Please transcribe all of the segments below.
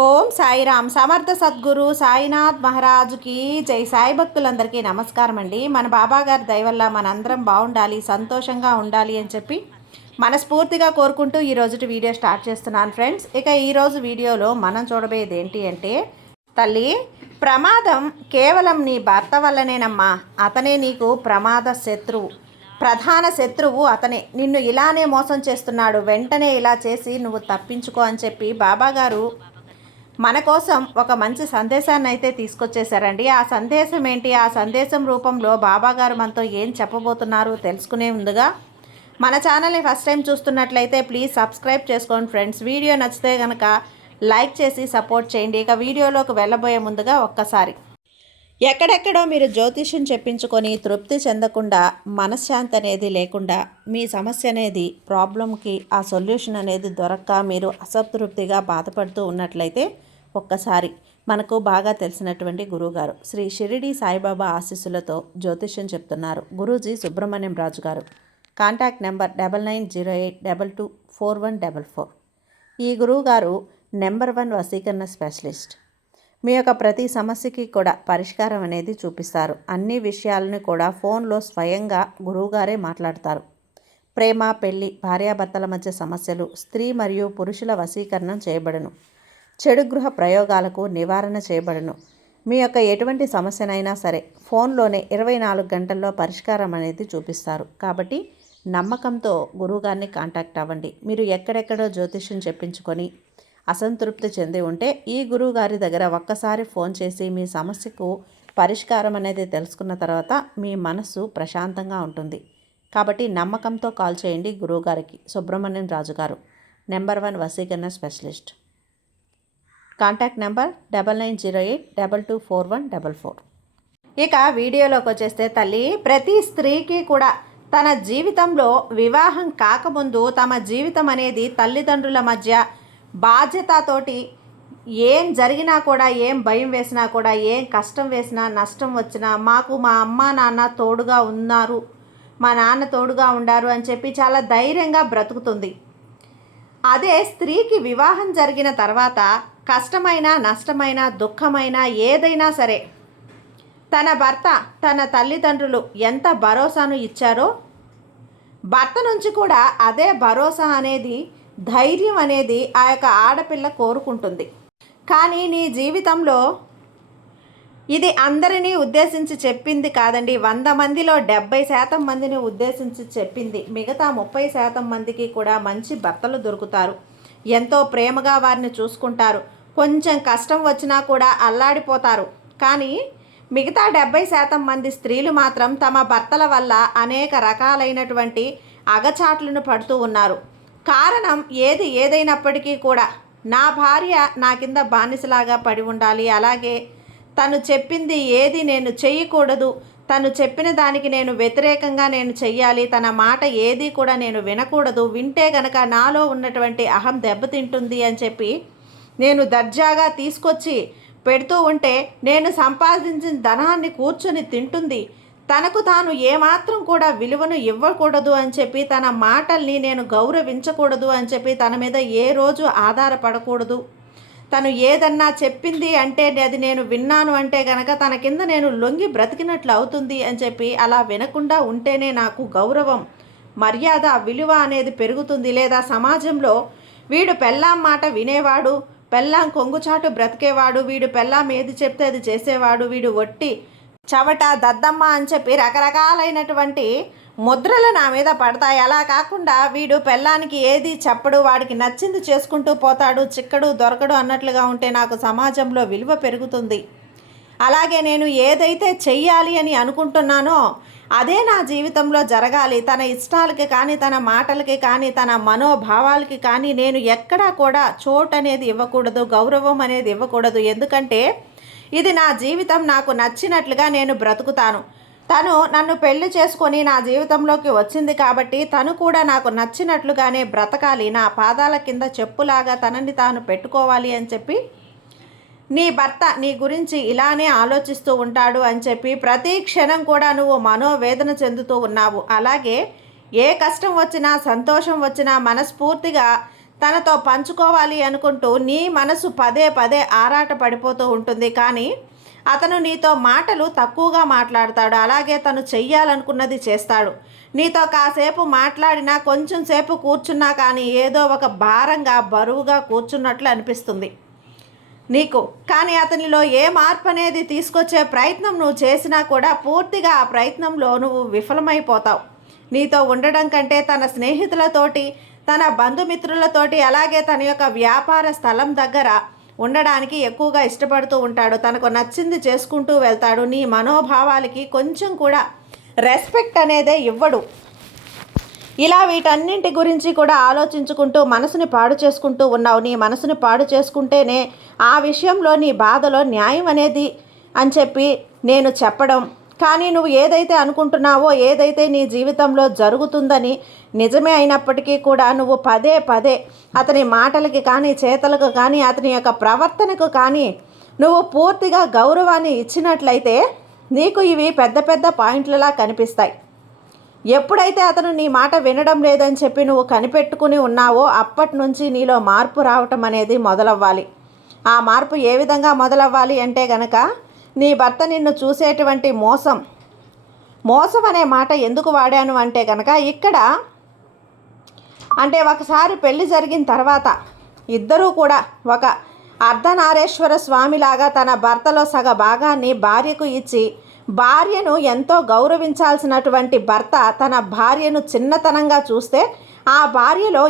ఓం సాయిరామ్. సమర్థ సద్గురు సాయినాథ్ మహారాజుకి జై. సాయి భక్తులందరికీ నమస్కారం అండి. మన బాబాగారి దయ వల్ల మనందరం బాగుండాలి, సంతోషంగా ఉండాలి అని చెప్పి మనస్ఫూర్తిగా కోరుకుంటూ ఈరోజు వీడియో స్టార్ట్ చేస్తున్నాను ఫ్రెండ్స్. ఇక ఈరోజు వీడియోలో మనం చూడబోయేది ఏంటి అంటే, తల్లి, ప్రమాదం కేవలం నీ భర్త వల్లనేనమ్మా. అతనే నీకు ప్రమాద శత్రువు, ప్రధాన శత్రువు అతనే. నిన్ను ఇలానే మోసం చేస్తున్నాడు, వెంటనే ఇలా చేసి నువ్వు తప్పించుకో అని చెప్పి బాబాగారు మన కోసం ఒక మంచి సందేశాన్ని అయితే తీసుకొచ్చేసారండి. ఆ సందేశం ఏంటి, ఆ సందేశం రూపంలో బాబాగారు మనతో ఏం చెప్పబోతున్నారు తెలుసుకునే ముందుగా మన ఛానల్ని ఫస్ట్ టైం చూస్తున్నట్లయితే ప్లీజ్ సబ్స్క్రైబ్ చేసుకోండి ఫ్రెండ్స్. వీడియో నచ్చితే కనుక లైక్ చేసి సపోర్ట్ చేయండి. ఇక వీడియోలోకి వెళ్ళబోయే ముందుగా ఒక్కసారి, ఎక్కడెక్కడో మీరు జ్యోతిష్యం చెప్పించుకొని తృప్తి చెందకుండా, మనశ్శాంతి అనేది లేకుండా, మీ సమస్య అనేది ప్రాబ్లంకి ఆ సొల్యూషన్ అనేది దొరక్క మీరు అసంతృప్తిగా బాధపడుతూ ఉన్నట్లయితే ఒక్కసారి మనకు బాగా తెలిసినటువంటి గురువుగారు శ్రీ షిరిడి సాయిబాబా ఆశీస్సులతో జ్యోతిష్యం చెప్తున్నారు గురూజీ సుబ్రహ్మణ్యం రాజు గారు. Contact number 9908224144. ఈ గురువుగారు నెంబర్ 1 వశీకరణ స్పెషలిస్ట్. మీ యొక్క ప్రతి సమస్యకి కూడా పరిష్కారం అనేది చూపిస్తారు. అన్ని విషయాలను కూడా ఫోన్లో స్వయంగా గురువుగారే మాట్లాడతారు. ప్రేమ, పెళ్లి, భార్యాభర్తల మధ్య సమస్యలు, స్త్రీ మరియు పురుషుల వశీకరణం చేయబడును. చెడు గృహ ప్రయోగాలకు నివారణ చేయబడును. మీ యొక్క ఎటువంటి సమస్యనైనా సరే ఫోన్లోనే 24 గంటల్లో పరిష్కారం అనేది చూపిస్తారు. కాబట్టి నమ్మకంతో గురువుగారిని కాంటాక్ట్ అవ్వండి. మీరు ఎక్కడెక్కడో జ్యోతిష్యం చెప్పించుకొని అసంతృప్తి చెంది ఉంటే ఈ గురువుగారి దగ్గర ఒక్కసారి ఫోన్ చేసి మీ సమస్యకు పరిష్కారం అనేది తెలుసుకున్న తర్వాత మీ మనస్సు ప్రశాంతంగా ఉంటుంది. కాబట్టి నమ్మకంతో కాల్ చేయండి గురువుగారికి. సుబ్రహ్మణ్యం రాజు గారు, నెంబర్ 1 వశీకరణ స్పెషలిస్ట్. Contact number 9908224144. ఇక వీడియోలోకి వచ్చేస్తే తల్లి, ప్రతి స్త్రీకి కూడా తన జీవితంలో వివాహం కాకముందు తమ జీవితం అనేది తల్లిదండ్రుల మధ్య బాధ్యతతోటి ఏం జరిగినా కూడా, ఏం భయం వేసినా కూడా, ఏం కష్టం వేసినా, నష్టం వచ్చినా మాకు మా అమ్మ నాన్న తోడుగా ఉన్నారు, మా నాన్న తోడుగా ఉండారు అని చెప్పి చాలా ధైర్యంగా బ్రతుకుతుంది. అదే స్త్రీకి వివాహం జరిగిన తర్వాత కష్టమైన, నష్టమైన, దుఃఖమైన ఏదైనా సరే తన భర్త, తన తల్లిదండ్రులు ఎంత భరోసాను ఇచ్చారో భర్త నుంచి కూడా అదే భరోసా అనేది, ధైర్యం అనేది ఆ యొక్క ఆడపిల్ల కోరుకుంటుంది. కానీ నీ జీవితంలో ఇది అందరినీ ఉద్దేశించి చెప్పింది కాదండి. 100 మందిలో 70% మందిని ఉద్దేశించి చెప్పింది. మిగతా 30% మందికి కూడా మంచి భర్తలు దొరుకుతారు, ఎంతో ప్రేమగా వారిని చూసుకుంటారు. కొంచెం కష్టం వచ్చినా కూడా అల్లాడిపోతారు. కానీ మిగతా 70% మంది స్త్రీలు మాత్రం తమ భర్తల వల్ల అనేక రకాలైనటువంటి అగచాట్లను పడుతూ ఉన్నారు. కారణం ఏదైనప్పటికీ కూడా నా భార్య నా కింద బానిసలాగా పడి ఉండాలి, అలాగే తను చెప్పింది ఏది నేను చెయ్యకూడదు, తను చెప్పిన దానికి నేను వ్యతిరేకంగా నేను చెయ్యాలి, తన మాట ఏది కూడా నేను వినకూడదు, వింటే గనక నాలో ఉన్నటువంటి అహం దెబ్బతింటుంది అని చెప్పి నేను దర్జాగా తీసుకొచ్చి పెడుతూ ఉంటే నేను సంపాదించిన ధనాన్ని కూర్చొని తింటుంది, తనకు తాను ఏమాత్రం కూడా విలువను ఇవ్వకూడదు అని చెప్పి, తన మాటల్ని నేను గౌరవించకూడదు అని చెప్పి, తన మీద ఏ రోజు ఆధారపడకూడదు, తను ఏదన్నా చెప్పింది అంటే అది నేను విన్నాను అంటే కనుక తన కింద నేను లొంగి బ్రతికినట్లు అవుతుంది అని చెప్పి అలా వినకుండా ఉంటేనే నాకు గౌరవం, మర్యాద, విలువ అనేది పెరుగుతుంది. లేదా సమాజంలో వీడు పెళ్ళాం మాట వినేవాడు, పెళ్ళాం కొంగుచాటు బ్రతికేవాడు, వీడు పెళ్ళాం ఏది చెప్తే అది చేసేవాడు, వీడు ఒట్టి చవట దద్దమ్మ అని చెప్పి రకరకాలైనటువంటి ముద్రలు నా మీద పడతాయి. అలా కాకుండా వీడు పెళ్ళానికి ఏది చెప్పడు, వాడికి నచ్చింది చేసుకుంటూ పోతాడు, చిక్కడు దొరకడు అన్నట్లుగా ఉంటే నాకు సమాజంలో విలువ పెరుగుతుంది. అలాగే నేను ఏదైతే చెయ్యాలి అని అనుకుంటున్నానో అదే నా జీవితంలో జరగాలి. తన ఇష్టాలకి కానీ, తన మాటలకి కానీ, తన మనోభావాలకి కానీ నేను ఎక్కడా కూడా చోటు అనేది ఇవ్వకూడదు, గౌరవం అనేది ఇవ్వకూడదు. ఎందుకంటే ఇది నా జీవితం, నాకు నచ్చినట్లుగా నేను బ్రతుకుతాను. తను నన్ను పెళ్లి చేసుకొని నా జీవితంలోకి వచ్చింది కాబట్టి తను కూడా నాకు నచ్చినట్లుగానే బ్రతకాలి, నా పాదాల కింద చెప్పులాగా తనని తాను పెట్టుకోవాలి అని చెప్పి, నీ భర్త నీ గురించి ఇలానే ఆలోచిస్తూ ఉంటాడు అని చెప్పి ప్రతి క్షణం కూడా నువ్వు మనోవేదన చెందుతూ ఉన్నావు. అలాగే ఏ కష్టం వచ్చినా, సంతోషం వచ్చినా మనస్ఫూర్తిగా తనతో పంచుకోవాలి అనుకుంటూ నీ మనసు పదే పదే ఆరాట పడిపోతూ ఉంటుంది. కానీ అతను నీతో మాటలు తక్కువగా మాట్లాడతాడు. అలాగే తను చెయ్యాలనుకున్నది చేస్తాడు. నీతో కాసేపు మాట్లాడినా, కొంచెం సేపు కూర్చున్నా కానీ ఏదో ఒక భారంగా, బరువుగా కూర్చున్నట్లు అనిపిస్తుంది నీకు. కానీ అతనిలో ఏ మార్పు అనేది తీసుకొచ్చే ప్రయత్నం నువ్వు చేసినా కూడా పూర్తిగా ఆ ప్రయత్నంలో నువ్వు విఫలమైపోతావు. నీతో ఉండడం కంటే తన స్నేహితులతోటి, తన బంధుమిత్రులతోటి, అలాగే తన యొక్క వ్యాపార స్థలం దగ్గర ఉండడానికి ఎక్కువగా ఇష్టపడుతూ ఉంటాడు. తనకు నచ్చింది చేసుకుంటూ వెళ్తాడు. నీ మనోభావాలకి కొంచెం కూడా రెస్పెక్ట్ అనేదే ఇవ్వడు. ఇలా వీటన్నింటి గురించి కూడా ఆలోచించుకుంటూ మనసుని పాడు చేసుకుంటూ ఉన్నావు. నీ మనసుని పాడు చేసుకుంటేనే ఆ విషయంలో నీ బాధలో న్యాయం అనేది అని చెప్పి నేను చెప్పడం. కానీ నువ్వు ఏదైతే అనుకుంటున్నావో, ఏదైతే నీ జీవితంలో జరుగుతుందని నిజమే అయినప్పటికీ కూడా నువ్వు పదే పదే అతని మాటలకి కానీ, చేతలకు కానీ, అతని యొక్క ప్రవర్తనకు కానీ నువ్వు పూర్తిగా గౌరవాన్ని ఇచ్చినట్లయితే నీకు ఇవి పెద్ద పెద్ద పాయింట్లలా కనిపిస్తాయి. ఎప్పుడైతే అతను నీ మాట వినడం లేదని చెప్పి నువ్వు కనిపెట్టుకుని ఉన్నావో అప్పటి నుంచి నీలో మార్పు రావటం అనేది మొదలవ్వాలి. ఆ మార్పు ఏ విధంగా మొదలవ్వాలి అంటే గనక, నీ భర్త నిన్ను చూసేటువంటి మోసం అనే మాట ఎందుకు వాడాను అంటే కనుక, ఇక్కడ అంటే ఒకసారి పెళ్లి జరిగిన తర్వాత ఇద్దరూ కూడా ఒక అర్ధనారేశ్వర స్వామిలాగా తన భర్తలో సగ భాగాన్ని భార్యకు ఇచ్చి, భార్యను ఎంతో గౌరవించాల్సినటువంటి భర్త తన భార్యను చిన్నతనంగా చూస్తే ఆ భార్యలో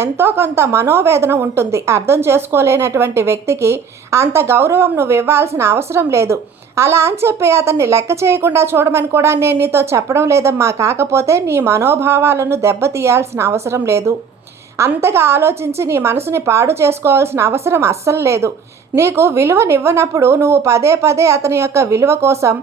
ఎంతో కొంత మనోవేదన ఉంటుంది. అర్థం చేసుకోలేనటువంటి వ్యక్తికి అంత గౌరవం నువ్వు ఇవ్వాల్సిన అవసరం లేదు. అలా అని చెప్పి అతన్ని లెక్క చేయకుండా చూడమని కూడా నేను నీతో చెప్పడం లేదమ్మా. కాకపోతే నీ మనోభావాలను దెబ్బతీయాల్సిన అవసరం లేదు. అంతగా ఆలోచించి నీ మనసుని పాడు చేసుకోవాల్సిన అవసరం అస్సలు లేదు. నీకు విలువనివ్వనప్పుడు నువ్వు పదే పదే అతని యొక్క విలువ కోసం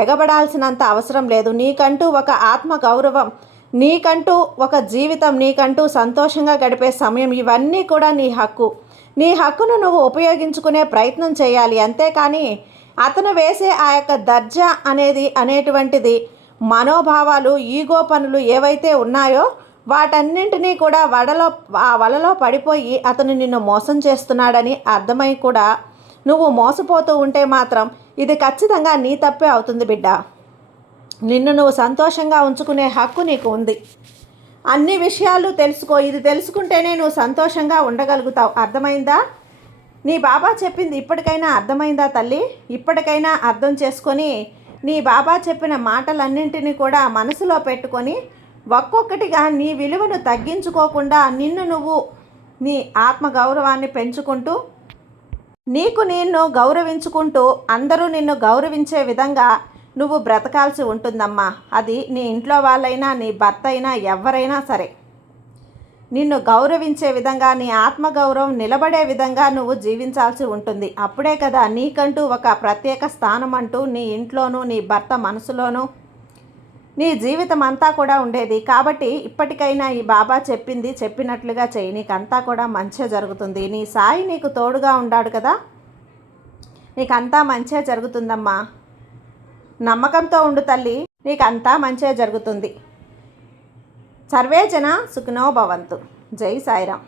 ఎగబడాల్సినంత అవసరం లేదు. నీకంటూ ఒక ఆత్మ గౌరవం, నీకంటూ ఒక జీవితం, నీకంటూ సంతోషంగా గడిపే సమయం, ఇవన్నీ కూడా నీ హక్కు. నీ హక్కును నువ్వు ఉపయోగించుకునే ప్రయత్నం చేయాలి. అంతేకాని అతను వేసే ఆ యొక్క దర్జా అనేటువంటిది, మనోభావాలు, ఈగో పనులు ఏవైతే ఉన్నాయో వాటన్నింటినీ కూడా వలలో పడిపోయి అతను నిన్ను మోసం చేస్తున్నాడని అర్థమై కూడా నువ్వు మోసపోతూ ఉంటే మాత్రం ఇది ఖచ్చితంగా నీ తప్పే అవుతుంది బిడ్డ. నిన్ను నువ్వు సంతోషంగా ఉంచుకునే హక్కు నీకు ఉంది. అన్ని విషయాలు తెలుసుకో. ఇది తెలుసుకుంటేనే నువ్వు సంతోషంగా ఉండగలుగుతావు. అర్థమైందా? నీ బాబా చెప్పింది ఇప్పటికైనా అర్థమైందా తల్లి? ఇప్పటికైనా అర్థం చేసుకొని నీ బాబా చెప్పిన మాటలన్నింటినీ కూడా మనసులో పెట్టుకొని ఒక్కొక్కటిగా నీ విలువను తగ్గించుకోకుండా నిన్ను నువ్వు నీ ఆత్మగౌరవాన్ని పెంచుకుంటూ, నీకు నిన్ను గౌరవించుకుంటూ, అందరూ నిన్ను గౌరవించే విధంగా నువ్వు బ్రతకాల్సి ఉంటుందమ్మా. అది నీ ఇంట్లో వాళ్ళైనా, నీ భర్త అయినా, ఎవరైనా సరే నిన్ను గౌరవించే విధంగా, నీ ఆత్మగౌరవం నిలబడే విధంగా నువ్వు జీవించాల్సి ఉంటుంది. అప్పుడే కదా నీకంటూ ఒక ప్రత్యేక స్థానం అంటూ నీ ఇంట్లోనూ, నీ భర్త మనసులోనూ, నీ జీవితం అంతా కూడా ఉండేది. కాబట్టి ఇప్పటికైనా ఈ బాబా చెప్పినట్లుగా చెయ్యి. నీకంతా కూడా మంచే జరుగుతుంది. నీ సాయి నీకు తోడుగా ఉన్నాడు కదా, నీకంతా మంచే జరుగుతుందమ్మా. నమ్మకంతో ఉండు తల్లి, నీకంతా మంచే జరుగుతుంది. సర్వే జన సుఖినో భవంతు. జై సాయిరామ్.